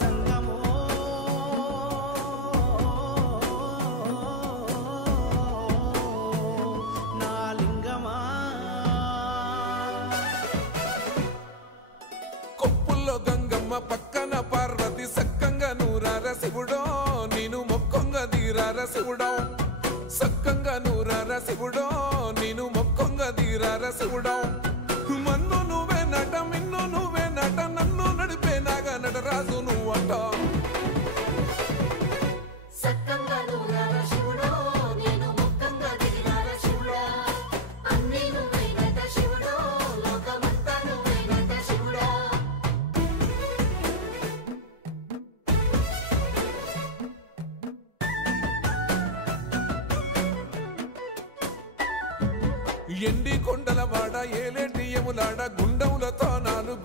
జంగమో నా లింగమా కొప్పుల్లో గంగమ్మ పక్కన పార్వతి సక్కంగా నూరార శివుడో నేను మొక్కంగా తీరార శివుడో సక్కంగా నూరార శివుడో నేను మొక్కంగా తీరార శివుడో మన్ను నువ్వే నట మిన్ను నువ్వే నట నన్ను నడిపే నాగా నటరాజు నువ్వంట ఎండి కొండల వాడ ఏలేటి యములాడ